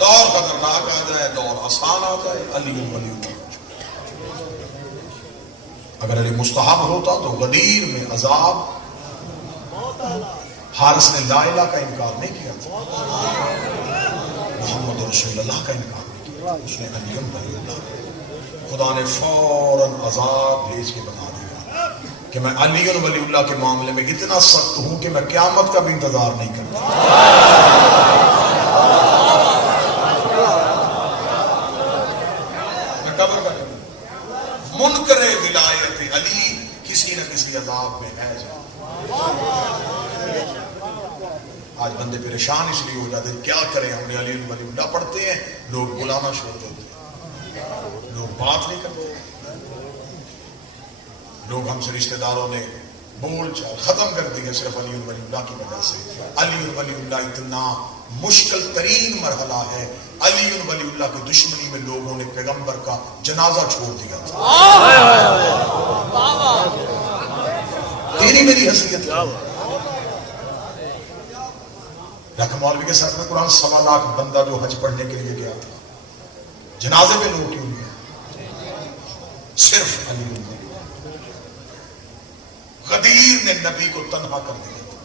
دور خطرناک آ جائے، دور آسان آ جائے، علی ولی اللہ۔ اگر علی مستحب ہوتا تو غدیر میں عذاب، حارث نے لا الہ کا انکار نہیں کیا تھا، محمد رسول اللہ کا انکار نہیں کیا، اس نے علی ولی اللہ، خدا نے فوراً عذاب بھیج کے بتا دیا کہ میں علی ولی اللہ کے معاملے میں اتنا سخت ہوں کہ میں قیامت کا بھی انتظار نہیں کرتا۔ میں قبر کا منکر ولایت علی کسی نہ کسی عذاب میں ہے جائے۔ آج بندے پریشان اس لیے ہو جاتے ہیں، کیا کریں، ہم نے علی ولی اللہ پڑھتے ہیں، لوگ بلانا چھوڑ دیتے ہیں، لوگ بات نہیں کرتے، لوگ ہم سے رشتہ داروں نے بول چال ختم کر دی ہے صرف علی ولی اللہ کی وجہ سے۔ علی ولی اللہ اتنا مشکل ترین مرحلہ ہے، علی ولی اللہ کی دشمنی میں لوگوں نے پیغمبر کا جنازہ چھوڑ دیا تھا۔ تیری میری حیثیت ڈاکٹر مولوی کے ساتھ میں قرآن 1.25 لاکھ بندہ جو حج پڑھنے کے لیے گیا تھا، جنازے میں لوگ کیوں نہیں؟ صرف علی ولی اللہ۔ غدیر نے نبی کو تنہا کر دیا تھا،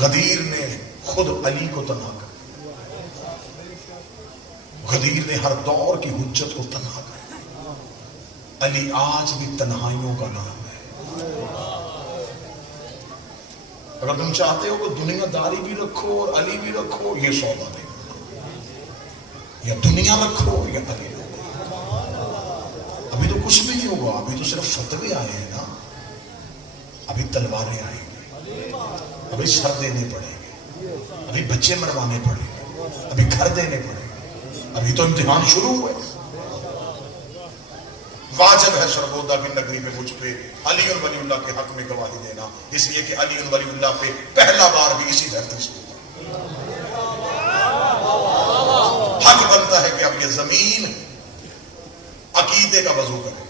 غدیر نے خود علی کو تنہا کر دیا، غدیر نے ہر دور کی حجت کو تنہا کر دیا۔ علی آج بھی تنہائیوں کا نام ہے۔ اگر تم چاہتے ہو کہ دنیا داری بھی رکھو اور علی بھی رکھو، یہ سودا نہیں، یا دنیا رکھو یا علی رکھو۔ ابھی تو کچھ بھی نہیں ہوگا، ابھی تو صرف فتوے آئے ہیں نا، ابھی تلواریں آئیں گی، ابھی سر دینے پڑیں گے، ابھی بچے مروانے پڑیں گے، ابھی گھر دینے پڑیں گے، ابھی تو امتحان شروع ہوئے۔ واجب ہے سرگودا کی نگری میں مجھ پہ علی ولی اللہ کے حق میں گواہی دینا، اس لیے کہ علی ولی اللہ پہ پہلا بار بھی اسی دھرتی سے حق بنتا ہے کہ اب یہ زمین عقیدے کا وضو کرے۔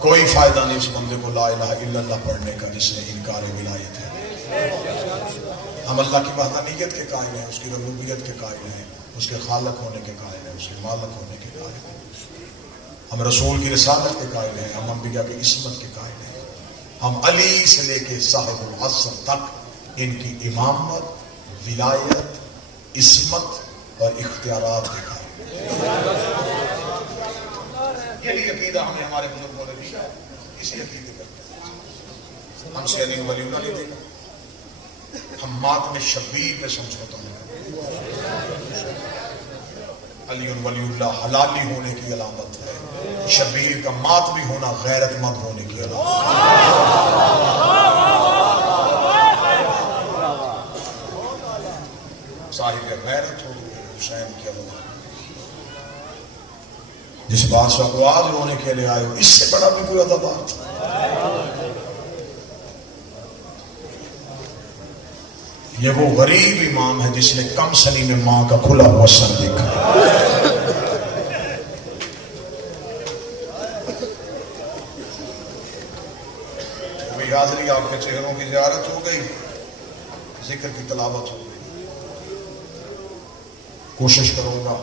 کوئی فائدہ نہیں اس بندے کو لا الہ الا اللہ پڑھنے کا جس نے انکار ولایت ہے۔ ہم اللہ کی وحدانیت کے قائل ہیں، اس کی ربوبیت کے قائل ہیں، اس کے خالق ہونے کے قائل ہیں، اس کے مالک ہونے کے قائل ہیں، ہم رسول کی رسالت کے قائل ہیں، ہم انبیاء کی عصمت کے قائل ہیں، ہم علی سے لے کے صاحب العصر تک ان کی امامت، ولایت، عصمت اور اختیارات کے قائل ہیں۔ یہی عقیدہ ہمیں ہمارے بزرگوں نے دیا ہے، اسی عقیدے کرتے ہیں۔ ہم سے علی ولی اللہ نہیں دینا، ہم ماتم شبیر پہ سمجھوتا نہیں۔ علی ولی اللہ حلالی ہونے کی علامت ہے، شبیر کا ماتمی ہونا غیرت مند ہونے کی علامت ہے۔ صاحب غیرت ہو حسین کی علامت۔ جس بادشاہ کو آج رونے کے لیے آئے ہو، اس سے بڑا بھی کوئی عذاب تھا۔ یہ وہ غریب امام ہے جس نے کم سنی میں ماں کا کھلا ہوا سر دیکھا۔ ابھی حاضری آپ کے چہروں کی زیارت ہو گئی، ذکر کی تلاوت ہو گئی۔ کوشش کروں گا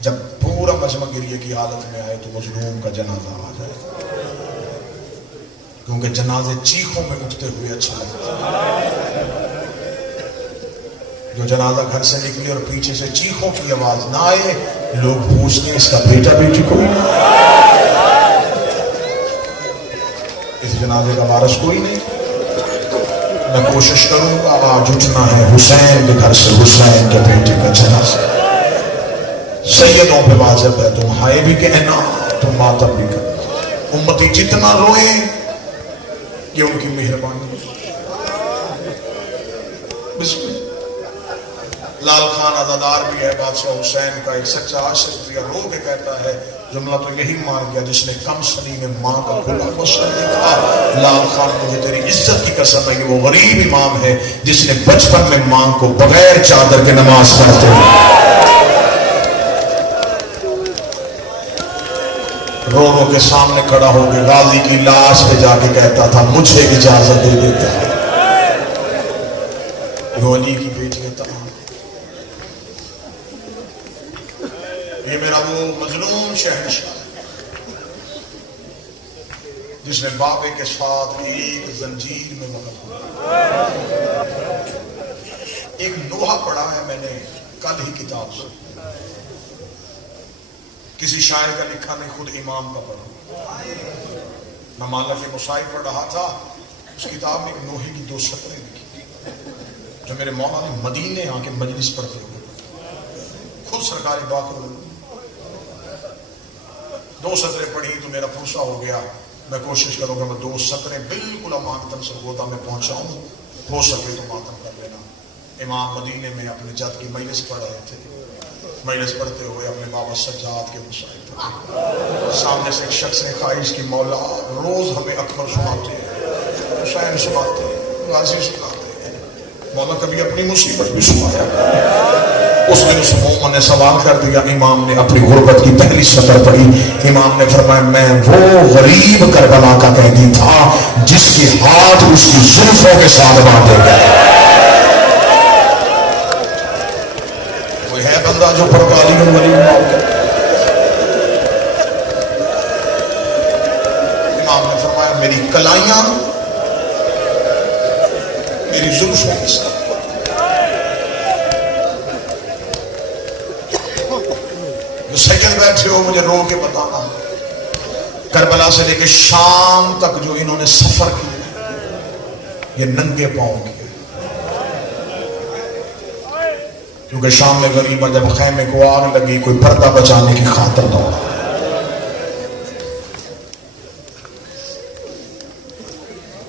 جب پورا مجمع گریے کی حالت میں آئے تو مظلوم کا جنازہ آ جائے، کیونکہ جنازے چیخوں میں اٹھتے ہوئے اچھا لگتا ہے۔ جو جنازہ گھر سے نکلے اور پیچھے سے چیخوں کی آواز نہ آئے، لوگ پوچھتے ہیں اس کا بیٹا بیٹی کوئی نہیں، اس جنازے کا وارث کوئی نہیں۔ میں کوشش کروں گا آج اٹھنا ہے حسین کے گھر سے حسین کے بیٹے کا جنازہ۔ سیدوں پہ واجب ہے تم ہائے بھی کہنا، تم ماتم بھی کرنا۔ امتی جتنا روئیں یہ ان کی مہربانی۔ بسم اللہ۔ لال خان عزادار بھی ہے بادشاہ حسین کا ایک سچا عاشق، رو کے کہتا ہے جملہ تو یہی مان گیا جس نے کم سنی میں ماں کا کھلا ہوا سر دیکھا۔ لال خان مجھے تیری عزت کی قسم ہے کہ وہ غریب امام ہے جس نے بچپن میں ماں کو بغیر چادر کے نماز پڑھتے ہیں۔ رو رو کے سامنے کھڑا ہو کے غازی کی لاش پہ جا کے کہتا تھا مجھے اجازت دے دیتا ہے. یہ علی کی بیٹی تمام. یہ میرا وہ مظلوم شہنشاہ جس نے بابے کے ساتھ ایک زنجیر میں وقت ہوا. ایک نوحہ پڑھا ہے میں نے کل ہی کتاب سے, کسی شاعر کا لکھا نہیں, خود امام کا پڑھا. میں مالا کے مصائب پڑھ رہا تھا, اس کتاب میں ایک نوحے کی 2 سطریں لکھی جو میرے مولا نے مدینے آ کے مجلس پڑھتے ہوئے خود سرکاری باقر 2 سطریں پڑھی تو میرا پرسہ ہو گیا. میں کوشش کروں گا میں 2 سطریں بالکل امانتن سے گوتا میں پہنچاؤں, ہو سکے تو ماتم کر لینا. امام مدینے میں اپنے جد کی مجلس پڑھ رہے تھے. مجلس پڑھتے ہوئے اپنے بابا سجاد کے مصائب پڑھے. سامنے سے ایک شخص نے خواہش کی مولا روز ہمیں اکبر سناتے ہیں, حسین سناتے ہیں, غازی سناتے ہیں, مولا کبھی اپنی مصیبت بھی سنایا. اس نے اس مومن نے سوال کر دیا. امام نے اپنی غربت کی پہلی سطر پڑھی. امام نے فرمایا میں وہ غریب کربلا کا قیدی تھا جس کے ہاتھ اس کی زلفوں کے ساتھ باندھے گئے. کوئی ہے بندہ جو پڑھتا علی ولی اللہ. امام نے فرمایا میری کلائیاں میری زلفوں کے ساتھ. جو سجن بیٹھے ہو مجھے رو کے بتانا, کربلا سے لے کے شام تک جو انہوں نے سفر کیا یہ ننگے پاؤں کیا, کیونکہ شام میں غریبہ جب خیمے کو آگ لگی کوئی پردہ بچانے کی خاطر دوڑا.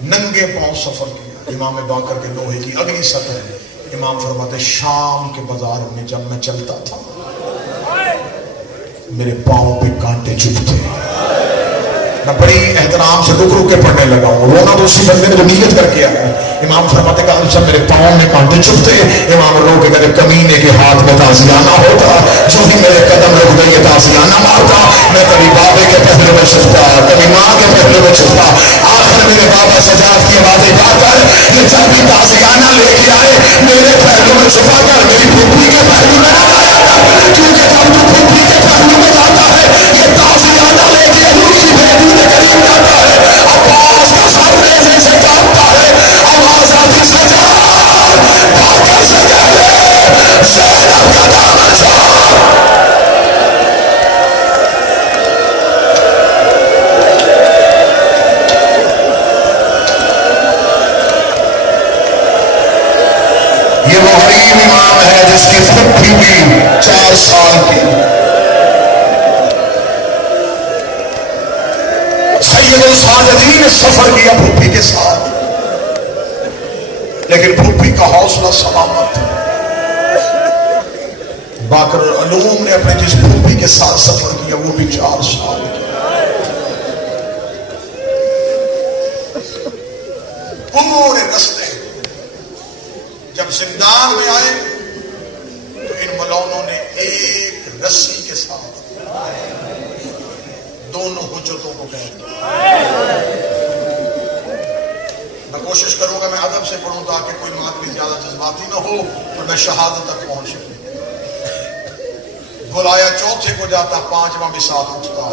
ننگے پاؤں سفر کیا. امام باقر کے لوہے کی اگلی سطح ہے. امام فرماتے شام کے بازار میں جب میں چلتا تھا میرے پاؤں پہ کانٹے چبھتے. میں بڑی احترام سے رک رک کے پڑھنے لگا ہوں. رونا تو اسی بندے نے جو نیت کر کے آیا. امام فرماتے کہ سب میرے پاؤں میں کانٹے چبھتے. امام رو کے کہتے کمینے کے ہاتھ میں تازیانہ ہوتا, جو ہی میرے قدم رک گئی یہ تازیانہ مارتا. میں کبھی بابے کے پہلے میں چھپتا, کبھی ماں کے پہلے میں چھپتا. آخر میرے بابا سجاد کی آوازیں گا کر یہ جب بھی تازیانہ لے کے آئے میرے پہلو میں چھپا کر میری پھوپھی کے پہلو میں نہ لایا کر, کیونکہ جب تو پھوپھی کے پہلو میں جاتا ہے یہ تازیانہ لے کے اپنی بہنوں کے قریب جاتا ہے. عباس کا سر نیزے سے کانپتا ہے, آواز آتی سجاد باقر سے کہہ لے زینب کا دامن چھوڑ. یہ وہ غریب امام ہے جس کی پھوپھی بھی 4 سال کی. سید الساجدین نے سفر کیا پھوپھی کے ساتھ, لیکن پھوپھی کا حوصلہ سلامت. باقر العلوم نے اپنے جس پھوپھی کے ساتھ سفر کیا وہ بھی 4 سال کی. پورے رستے جب زندان میں آئے تو ان ملونوں نے ایک رسی کے ساتھ دونوں حجتوں کو قید کیا. میں کوشش کروں گا میں ادب سے پڑھوں تاکہ کوئی ماتمی زیادہ جذباتی نہ ہو اور میں شہادت تک پہنچ سکوں. بلایا چوتھے کو جاتا, 5واں بھی ساتھ اٹھتا.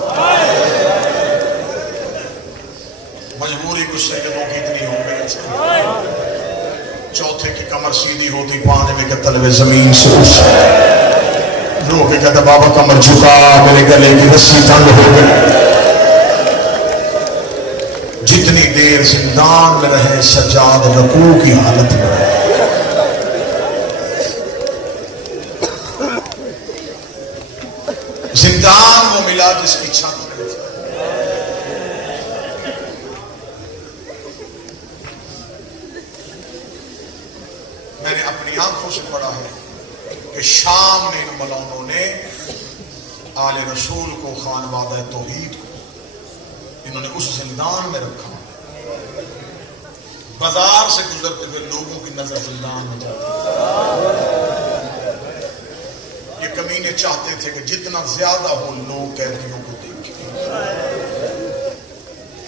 مجبوری کچھ سیدوں کی اتنی ہو گئی, چوتھے کی کمر سیدھی ہوتی, 5ویں کے تلوے زمین سے اٹھ رو کے کہتا بابا کمر جھکا, میرے گلے کی رسی تنگ ہو گئی. جتنی دیر زندان میں رہے سجاد رکوع کی حالت میں رہے. زندان وہ ملا جس کی چھت نہیں تھی. میں نے اپنی آنکھوں سے پڑھا ہے کہ شام میں ان ملونوں نے آل رسول کو, خانوادہ توحید کو انہوں نے اس زندان میں رکھا. بازار سے گزرتے ہوئے لوگوں کی نظر زندان میں جاتی. یہ کمینے چاہتے تھے کہ جتنا زیادہ ہو لوگ قیدیوں کو دیکھیں.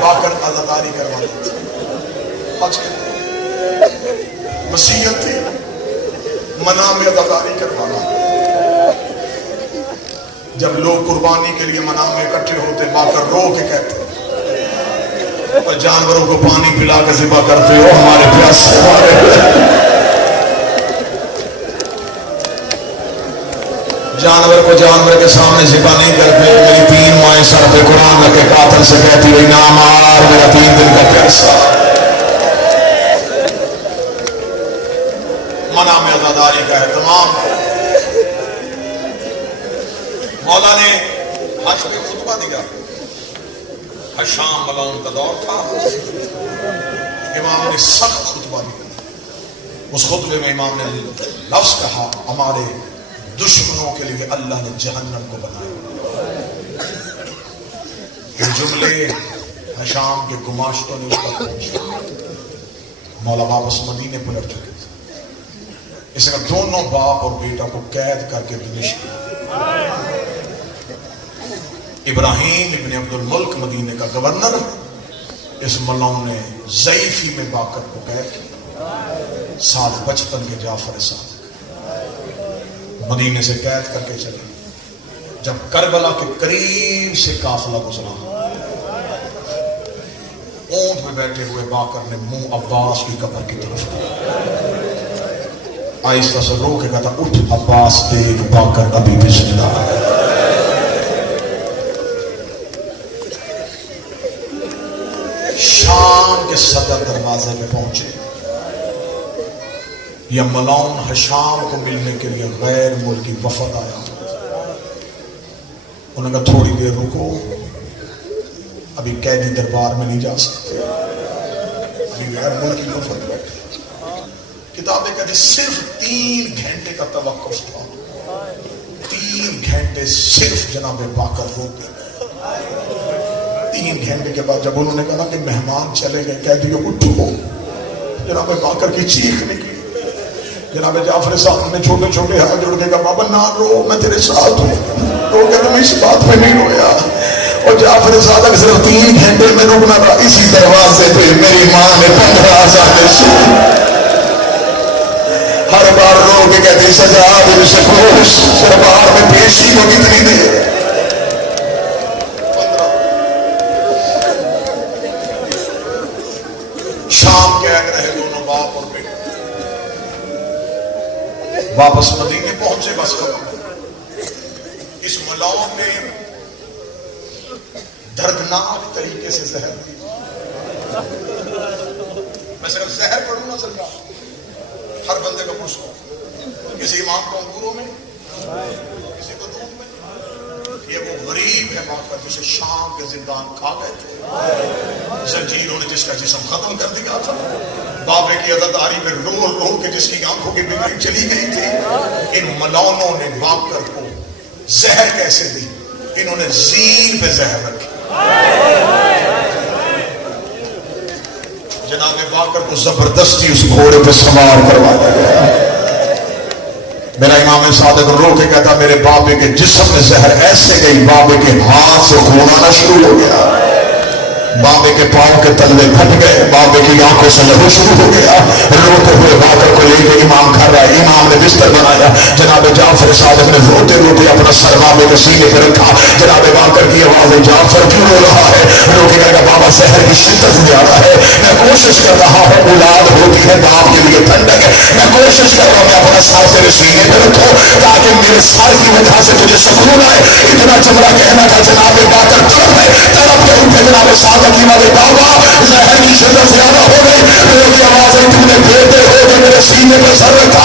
باقر عزاداری کرواتے تھے. آج کل وصیت تھی منام عزاداری کروانا. جب لوگ قربانی کے لیے منام میں اکٹھے ہوتے باقر رو کے کہتے اور جانوروں کو پانی پلا کے ذبح کرتے ہو ہمارے پیاسے ہمارے. جانور کو جانور کے سامنے ذبح نہیں کرتے. میری 3 مائیں سر پہ قرآن رکھ کے قاتل سے کہتی ہوئی نہ مار میرا 3 دن کا پیاسا. منع میں عزاداری کا اہتمام. مولا نے حج پہ خطبہ دیا. شام ملعون کا دور تھا. امام نے سخت خطبہ دیا. اس خطبے میں امام نے لفظ کہا ہمارے دشمنوں کے لیے اللہ نے جہنم کو بنایا. یہ جملے شام کے گماشتوں نے اس پر پہنچا. مولا واپس مدینے پلٹ چکے تھے. اس کا دونوں باپ اور بیٹا کو قید کر کے دمشق کیا. ابراہیم ابن عبد الملک مدینے کا گورنر. اس ملعون نے ضعیفی میں باقر کو قید کیا. ساتھ بچپن کے جعفر صادق مدینے سے قید کر کے چلے. جب کربلا کے قریب سے قافلہ گزرا اونٹ میں بیٹھے ہوئے باقر نے منہ عباس کی قبر کی طرف کیا. آہستہ سے رو کے کہتا اٹھ عباس دیکھ باقر ابھی بھی زندہ ہے. شام کے صدر دروازے میں پہنچے. یہ ملعون حشام کو ملنے کے لیے غیر ملکی وفد آیا. انہوں نے کہا تھوڑی دیر رکو ابھی قیدی دربار میں نہیں جا سکتے. ابھی غیر ملکی وفد بیٹھے. کتابیں کہتے صرف 3 گھنٹے کا توقف تھا. 3 گھنٹے صرف جناب باقر روتے گئے. 3 گھنٹے کے بعد جب انہوں نے کہا کہ مہمان چلے گئے قیدیوں اٹھو. جناب باقر کی چیخ نکلی. جناب جعفر صاحب نے چھوٹے چھوٹے ہاتھ جوڑ کے کہا بابا نہ رو میں تیرے ساتھ ہوں. تو کہتے میں اس بات پہ نہیں رویا. اور جعفر صادق صرف 3 گھنٹے میں رکنا تھا. اسی دروازے پہ میری ماں نے 15,000 سے ہر بار رو کے کہتی سجا دل سے خوش دربار میں پیشی کو کتنی دیر. شام قید رہے دونوں باپ اور بیٹا. واپس مدینے پہنچے بس ختم. اس ملعون نے دردناک طریقے سے زہر دی. میں صرف زہر پڑھوں نا سرکار ہر بندے کو پوچھتا. کسی امام کو انگوروں میں کسی کو دودھ میں. یہ وہ غریب ہے باقر جسے شام کے زندان کھا گئے تھے. زنجیروں نے جس کا جسم ختم کر دیا تھا. بابے کی عزاداری میں رو رو کے جس کی آنکھوں کی بیماری چلی گئی تھی. ان ملعونوں نے باقر کو زہر کیسے دی؟ انہوں نے زین پہ زہر رکھی. جناب باقر کو زبردستی اس گھوڑے پہ سوار کروایا گیا. میرا امام صادق رو کے کہتا میرے بابے کے جسم میں زہر ایسے گئی بابے کے ہاتھ سے خون آنا شروع ہو گیا. بابے کے پاؤں کے تلوے پھٹ گئے. بابے کی آنکھوں سے لہو شروع ہو گیا. روتے ہوئے باقر کو لے کے امام گھر آئے. امام نے بستر بنایا. جناب جعفر صادق نے روتے روتے اپنا سر بابے کے سینے پہ رکھا. جناب باقر کی آواز جعفر کیوں رو رہا ہے؟ رو کے کہا بابا زہر کی شدت زیادہ ہے. میں کوشش کر رہا ہوں. اولاد ہوتی ہے باپ کے لیے ٹھنڈک. میں کوشش کر رہا ہوں میں اپنا سر تیرے سینے پہ رکھوں تاکہ میرے سر کی وجہ سے تجھے سکون آئے. اتنا چمڑا کہنا تھا. جناب باقر تڑپ کے اٹھے. جناب صادق کی والے بابا زہر کی شدت زیادہ ہو گئی. میرے کی آواز ہے تم نے بیٹے ہو کے میرے سینے پہ سر رکھا.